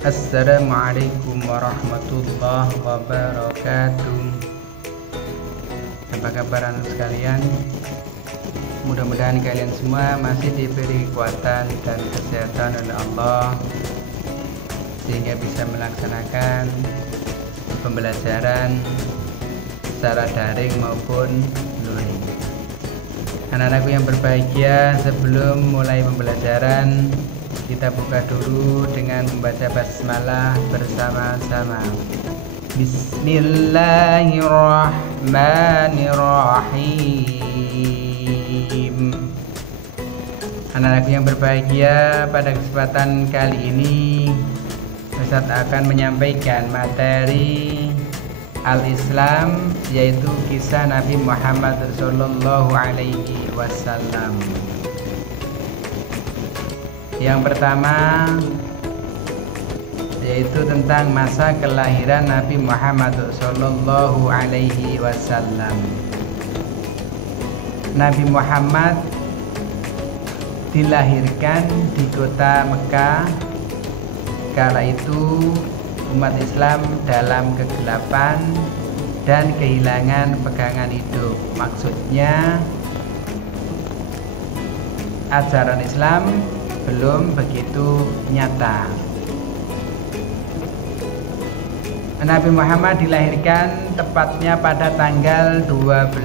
Assalamualaikum warahmatullahi wabarakatuh. Apa kabar anak sekalian? Mudah-mudahan kalian semua masih diberi kekuatan dan kesehatan oleh Allah sehingga bisa melaksanakan pembelajaran secara daring maupun luring. Anak-anakku yang berbahagia, sebelum mulai pembelajaran kita buka dulu dengan membaca basmalah bersama-sama. Bismillahirrahmanirrahim. Anak-anakku yang berbahagia, pada kesempatan kali ini Ustaz akan menyampaikan materi Al-Islam, yaitu kisah Nabi Muhammad Sallallahu Alaihi Wasallam. Yang pertama yaitu tentang masa kelahiran Nabi Muhammad Sallallahu Alaihi Wasallam. Nabi Muhammad dilahirkan di kota Mekah. Kala itu umat Islam dalam kegelapan dan kehilangan pegangan hidup. Maksudnya ajaran Islam belum begitu nyata. Nabi Muhammad dilahirkan tepatnya pada tanggal 12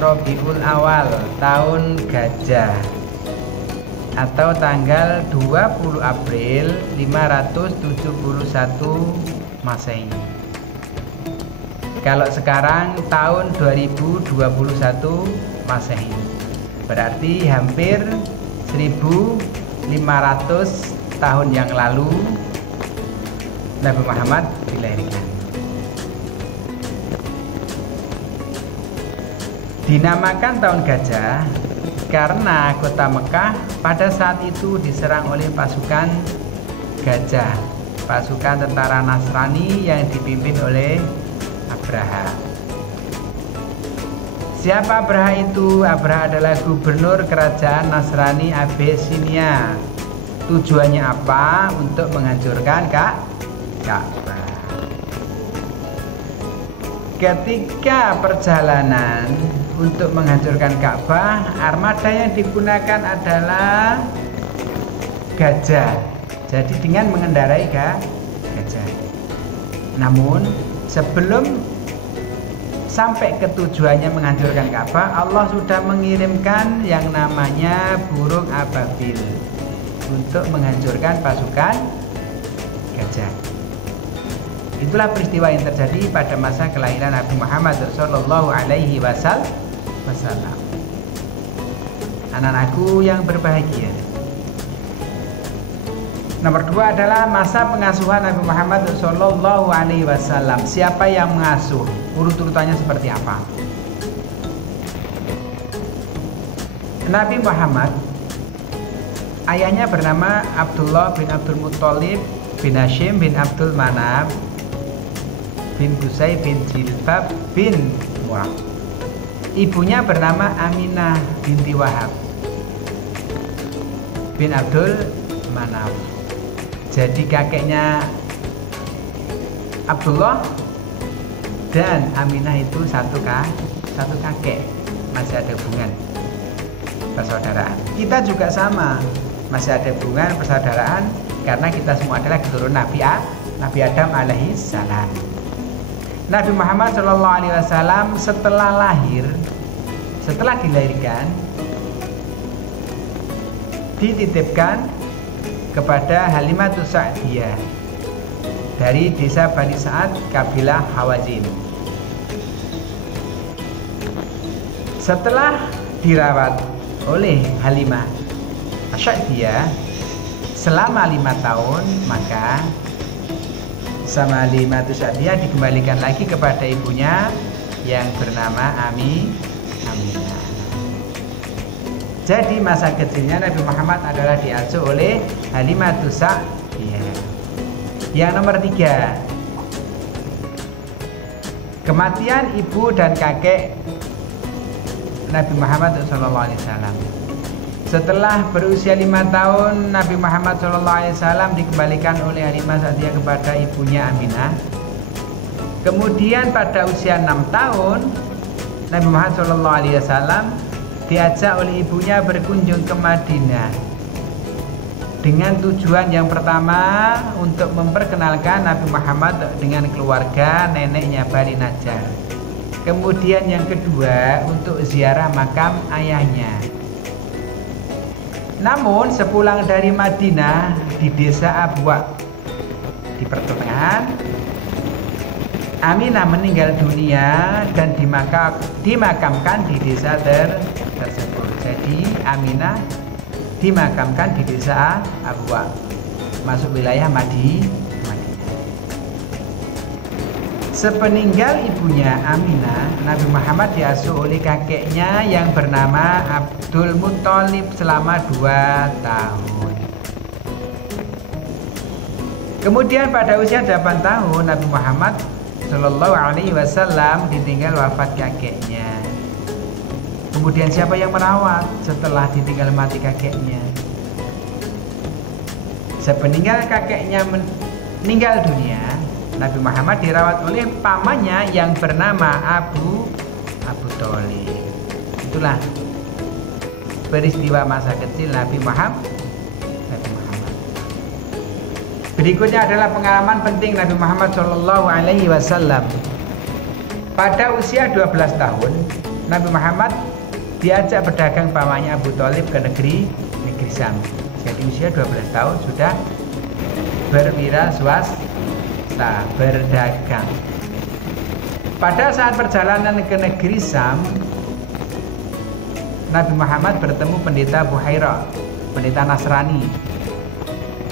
Rabiul Awal tahun Gajah atau tanggal 20 April 571 Masehi. Kalau sekarang tahun 2021 Masehi, berarti hampir 1500 tahun yang lalu Nabi Muhammad dilahirkan. Dinamakan tahun gajah karena kota Mekah pada saat itu diserang oleh pasukan gajah, pasukan tentara Nasrani yang dipimpin oleh Abraha. Siapa Abraha itu? Abraha adalah gubernur kerajaan Nasrani Abyssinia. Tujuannya apa? Untuk menghancurkan Ka'bah. Ketika perjalanan untuk menghancurkan Ka'bah, armada yang digunakan adalah gajah. Jadi dengan mengendarai gajah. Namun sebelum sampai ke tujuannya menghancurkan Ka'bah, Allah sudah mengirimkan yang namanya burung ababil untuk menghancurkan pasukan gajah. Itulah peristiwa yang terjadi pada masa kelahiran Nabi Muhammad Sallallahu Alaihi Wasallam. Anak-anakku yang berbahagia, nomor 2 adalah masa pengasuhan Nabi Muhammad Sallallahu Alaihi Wasallam. Siapa yang mengasuh? Urut-urutannya seperti apa? Nabi Muhammad, ayahnya bernama Abdullah bin Abdul Muttalib bin Hashim bin Abdul Manaf bin Qusay bin Jilbab bin Murad. Ibunya bernama Aminah binti Wahab bin Abdul Manaf. Jadi kakeknya Abdullah dan Aminah itu satu kakek, masih ada hubungan persaudaraan. Kita juga sama, masih ada hubungan persaudaraan karena kita semua adalah keturunan Nabi Adam alaihi salam. Nabi Muhammad Shallallahu Alaihi Wasallam setelah dilahirkan, dititipkan kepada Halimatus Sa'diyah dari desa Bani Sa'ad, kabilah Hawazin. Setelah dirawat oleh Halimah Sa'diyah selama 5 tahun, maka sama Halimatus Sa'diyah dikembalikan lagi kepada ibunya yang bernama Aminah. Jadi masa kecilnya Nabi Muhammad adalah diasuh oleh Halimatus Sa'diyah. Yang nomor 3, kematian ibu dan kakek Nabi Muhammad SAW. Setelah berusia 5 tahun, Nabi Muhammad SAW dikembalikan oleh Halimah Sa'diyah kepada ibunya Aminah. Kemudian pada usia 6 tahun, Nabi Muhammad SAW diajak oleh ibunya berkunjung ke Madinah dengan tujuan yang pertama untuk memperkenalkan Nabi Muhammad dengan keluarga neneknya Bani Najjar. Kemudian yang kedua untuk ziarah makam ayahnya. Namun sepulang dari Madinah di desa Abwa, di pertengahan, Aminah meninggal dunia dan dimakamkan di desa tersebut. Jadi Aminah dimakamkan di desa Abwa, masuk wilayah Madinah. Sepeninggal ibunya Aminah, Nabi Muhammad diasuh oleh kakeknya yang bernama Abdul Muthalib selama 2 tahun. Kemudian pada usia 8 tahun Nabi Muhammad Shallallahu Alaihi Wasallam ditinggal wafat kakeknya. Kemudian siapa yang merawat setelah ditinggal mati kakeknya? Sepeninggal kakeknya meninggal dunia, Nabi Muhammad dirawat oleh pamannya yang bernama Abu Thalib. Itulah peristiwa masa kecil Nabi Muhammad. Berikutnya adalah pengalaman penting Nabi Muhammad SAW. Pada usia 12 tahun, Nabi Muhammad diajak berdagang pamannya Abu Thalib ke negeri Syam. Jadi usia 12 tahun sudah berwirausaha, berdagang. Pada saat perjalanan ke negeri Syam, Nabi Muhammad bertemu pendeta Buhairah, pendeta Nasrani.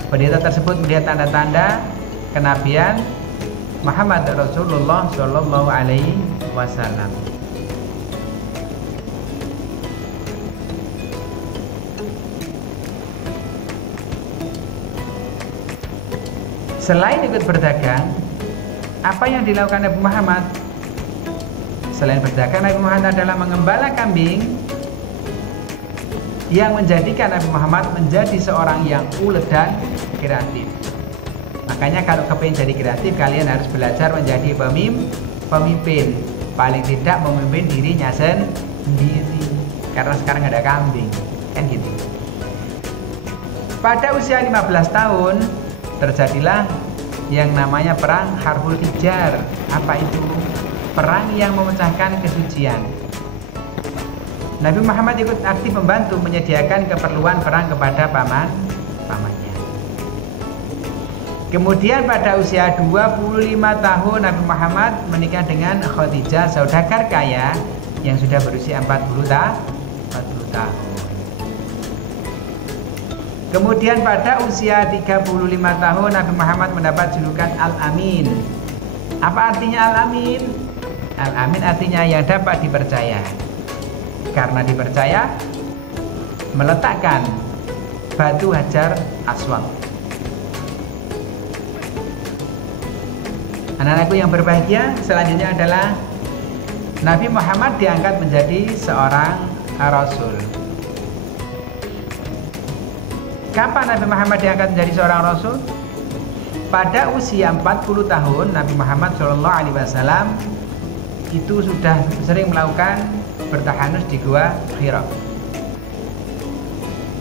Pendeta tersebut melihat tanda-tanda kenabian Muhammad Rasulullah Shallallahu Alaihi Wasallam. Selain ikut berdagang, apa yang dilakukan Nabi Muhammad? Selain berdagang, Nabi Muhammad adalah mengembala kambing, yang menjadikan Nabi Muhammad menjadi seorang yang ulet dan kreatif. Makanya kalau kepingin jadi kreatif, kalian harus belajar menjadi pemimpin. Paling tidak memimpin dirinya sendiri. Karena sekarang ada kambing, kan gitu. Pada usia 15 tahun terjadilah yang namanya perang Harbul Fijar. Apa itu? Perang yang memecahkan kesucian. Nabi Muhammad ikut aktif membantu menyediakan keperluan perang kepada pamannya. Kemudian pada usia 25 tahun Nabi Muhammad menikah dengan Khadijah, saudagar kaya yang sudah berusia 40 tahun. Kemudian pada usia 35 tahun Nabi Muhammad mendapat julukan Al-Amin. Apa artinya Al-Amin? Al-Amin artinya yang dapat dipercaya. Karena dipercaya meletakkan batu Hajar Aswad. Anak-anakku yang berbahagia, selanjutnya adalah Nabi Muhammad diangkat menjadi seorang Rasul. Kapan Nabi Muhammad diangkat menjadi seorang Rasul? Pada usia 40 tahun Nabi Muhammad SAW itu sudah sering melakukan bertahanus di Gua Hira.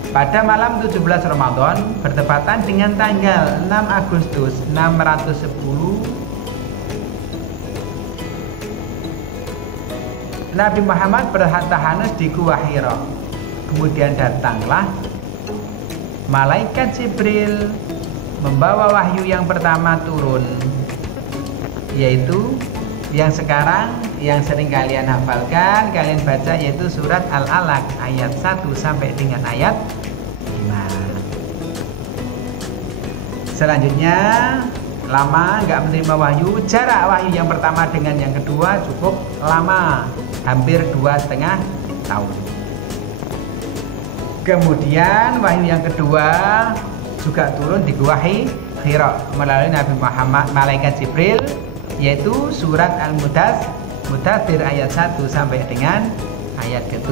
Pada malam 17 Ramadan bertepatan dengan tanggal 6 Agustus 610, Nabi Muhammad bertahanus di Gua Hira. Kemudian datanglah malaikat Jibril membawa wahyu yang pertama turun, yaitu yang sekarang yang sering kalian hafalkan, kalian baca, yaitu surat Al-Alaq ayat 1 sampai dengan ayat 5. Selanjutnya lama nggak menerima wahyu. Jarak wahyu yang pertama dengan yang kedua cukup lama, hampir 2,5 tahun. Kemudian wahyu yang kedua juga turun di Gua Hira melalui Nabi Muhammad, malaikat Jibril, yaitu surat Al-Mudaththir ayat 1 sampai dengan ayat ke-7.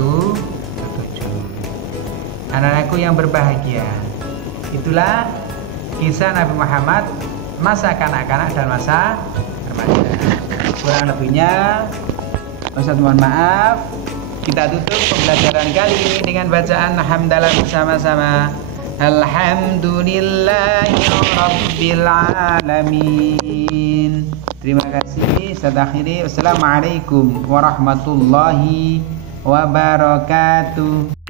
anak-anakku yang berbahagia. Itulah kisah Nabi Muhammad masa kanak-kanak dan masa remaja. Kurang lebihnya Ustaz mohon maaf. Kita tutup pembelajaran kali ini dengan bacaan hamdalah bersama-sama. Alhamdulillahi Rabbil Alamin. Terima kasih. Saya akhiri. Wassalamualaikum warahmatullahi wabarakatuh.